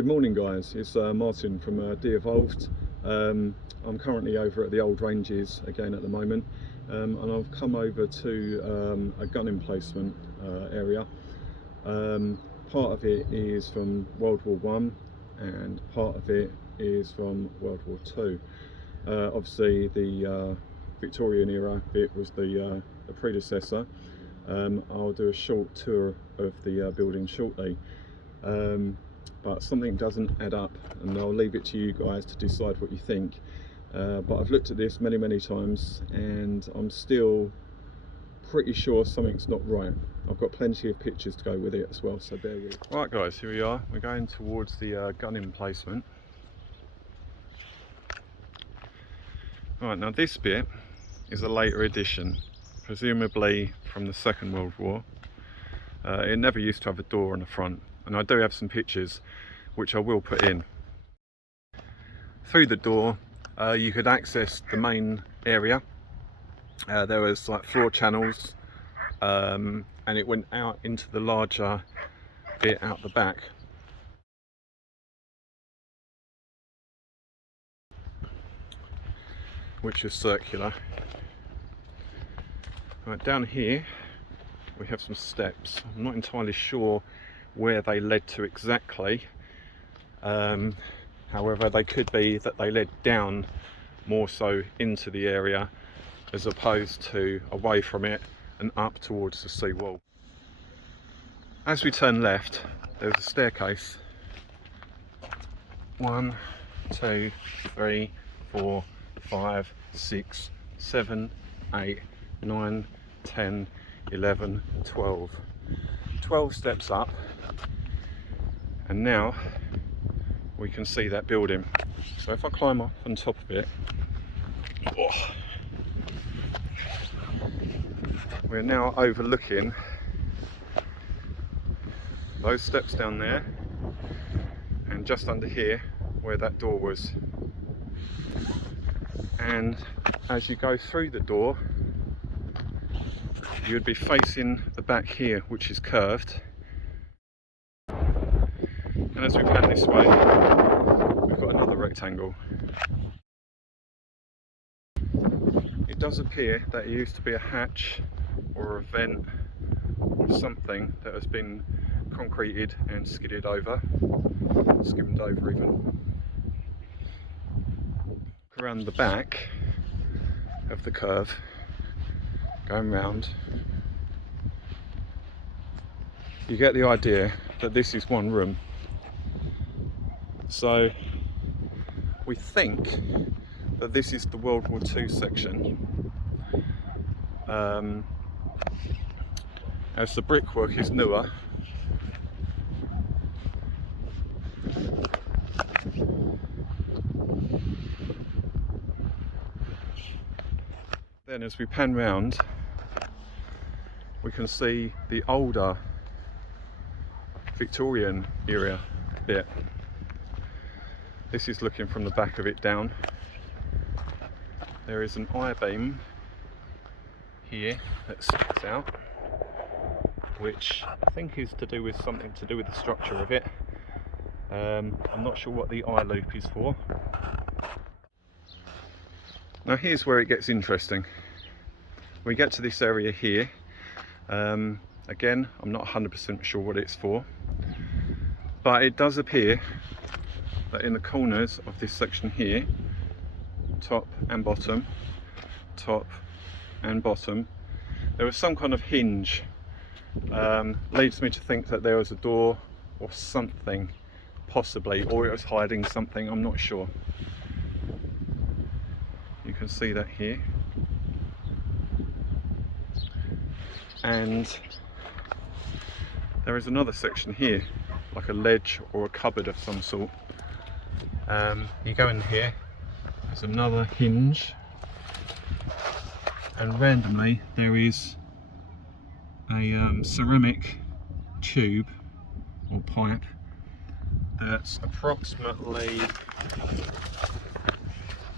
Good morning guys, it's Martin from De-Evolved. I'm currently over at the Old Ranges again at the moment, and I've come over to a gun emplacement area. Part of it is from World War One and part of it is from World War Two. Obviously the Victorian era bit was the predecessor. I'll do a short tour of the building shortly. But something doesn't add up, and I'll leave it to you guys to decide what you think. But I've looked at this many times and I'm still pretty sure something's not right. I've got plenty of pictures to go with it as well, so bear with. Right guys, here we are. We're going towards the gun emplacement. Right, now this bit is a later addition, presumably from the Second World War. It never used to have a door on the front, and I do have some pictures which I will put in. Through the door you could access the main area. There was like floor channels, and it went out into the larger bit out the back. Which is circular. Right, down here we have some steps. I'm not entirely sure where they led to exactly. However, they could be that they led down more so into the area as opposed to away from it and up towards the sea wall. As we turn left, there's a staircase. 1, 2, 3, 4, 5, 6, 7, 8, 9, 10, 11, 12. 12 steps up, and now we can see that building. So if I climb up on top of it, we're now overlooking those steps down there and just under here where that door was. And as you go through the door, you would be facing the back here, which is curved. And as we pan this way, we've got another rectangle. It does appear that it used to be a hatch or a vent or something that has been concreted and skimmed over even. Around the back of the curve, going round, you get the idea that this is one room. So we think that this is the World War II section, as the brickwork is newer. Then as we pan round, we can see the older Victorian era bit. This is looking from the back of it down. There is an I-beam here that sticks out, which I think is to do with something to do with the structure of it. I'm not sure what the eye loop is for. Now here's where it gets interesting. We get to this area here. Again, I'm not 100% sure what it's for, but it does appear that in the corners of this section here, top and bottom, there was some kind of hinge. Leads me to think that there was a door or something, possibly, or it was hiding something, I'm not sure. You can see that here. And there is another section here, like a ledge or a cupboard of some sort. You go in here, there's another hinge, and randomly there is a ceramic tube or pipe that's approximately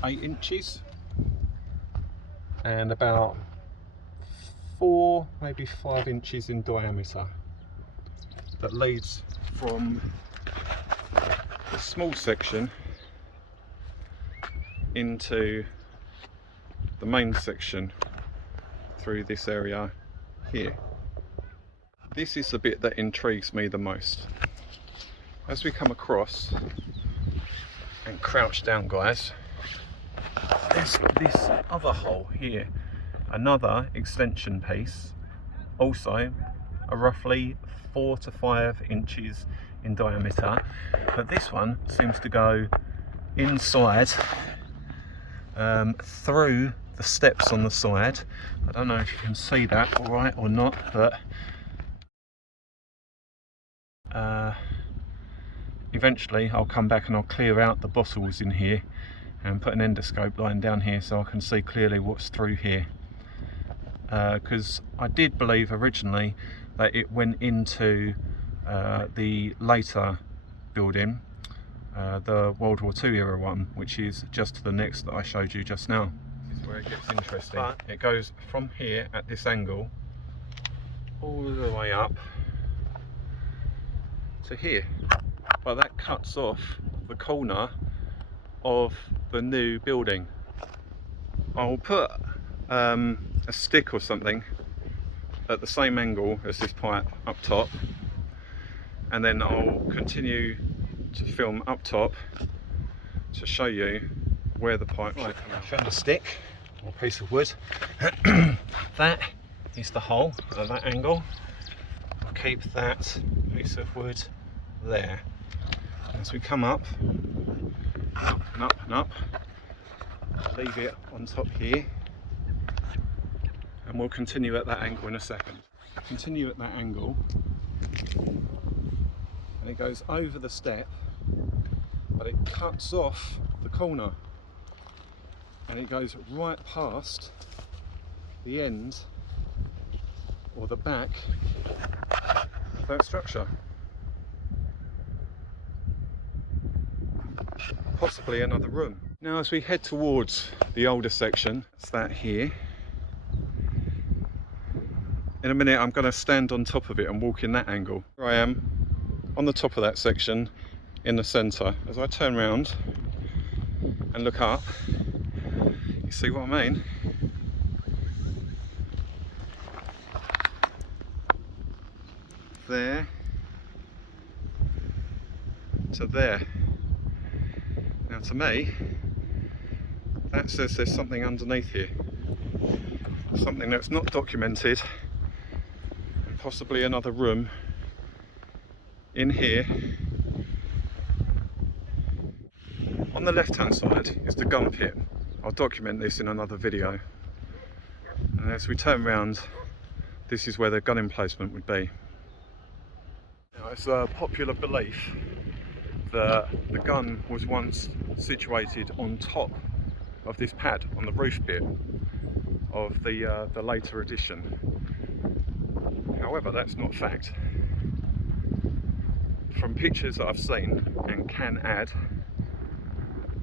8 inches and about 4, maybe 5 inches in diameter, that leads from small section into the main section through this area here. This is the bit that intrigues me the most. As we come across and crouch down, guys, there's this other hole here, another extension piece, also a roughly 4 to 5 inches in diameter, but this one seems to go inside through the steps on the side. I don't know if you can see that all right or not, but eventually I'll come back and I'll clear out the bottles in here and put an endoscope line down here so I can see clearly what's through here, because I did believe originally that it went into the later building, the World War II era one, which is just to the next that I showed you just now. This is where it gets interesting. It goes from here at this angle all the way up to here, but that cuts off the corner of the new building. I'll put a stick or something at the same angle as this pipe up top, and then I'll continue to film up top to show you where the pipe should come out. I found a stick or a piece of wood. That is the hole at that angle. I'll keep that piece of wood there. As we come up and up and up, leave it on top here, and we'll continue at that angle in a second. Continue at that angle, and it goes over the step, but it cuts off the corner, and it goes right past the end or the back of that structure. Possibly another room. Now as we head towards the older section, it's that here. In a minute I'm going to stand on top of it and walk in that angle. Here I am on the top of that section in the centre. As I turn around and look up, you see what I mean? There to there. Now to me, that says there's something underneath here. Something that's not documented, and possibly another room in here. On the left hand side is the gun pit. I'll document this in another video. And as we turn around, this is where the gun emplacement would be. Now, it's a popular belief that the gun was once situated on top of this pad on the roof bit of the later edition. However, that's not fact. From pictures that I've seen and can add,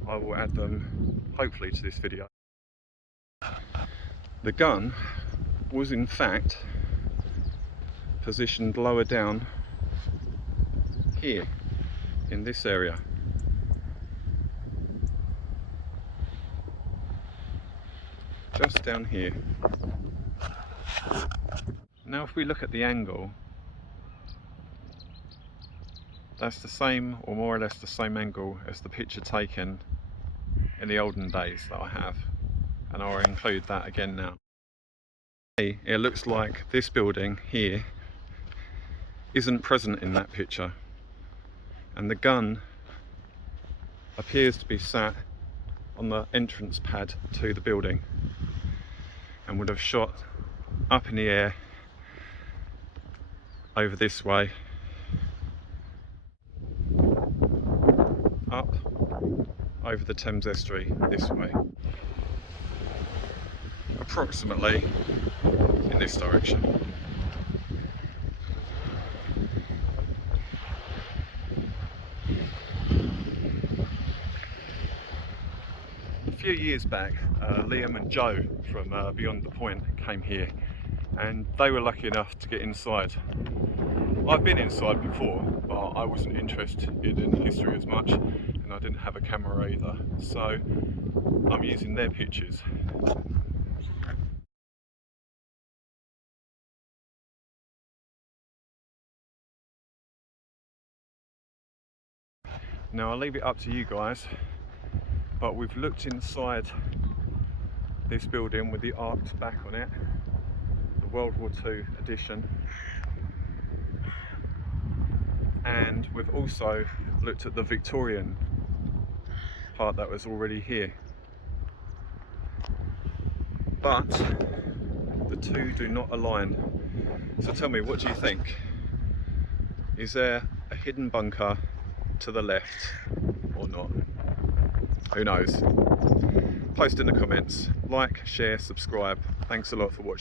I will add them hopefully to this video. The gun was in fact positioned lower down here in this area. Just down here. Now if we look at the angle, that's the same, or more or less the same angle as the picture taken in the olden days that I have, and I'll include that again now. It looks like this building here isn't present in that picture, and the gun appears to be sat on the entrance pad to the building and would have shot up in the air over this way, up over the Thames estuary this way, approximately in this direction. A few years back, Liam and Joe from Beyond the Point came here, and they were lucky enough to get inside I've been inside before, but I wasn't interested in history as much, and I didn't have a camera either, so I'm using their pictures. Now I'll leave it up to you guys, but we've looked inside this building with the arched back on it, the World War II edition, and we've also looked at the Victorian part that was already here. But the two do not align. So tell me, what do you think? Is there a hidden bunker to the left or not? Who knows? Post in the comments. Like, share, subscribe. Thanks a lot for watching.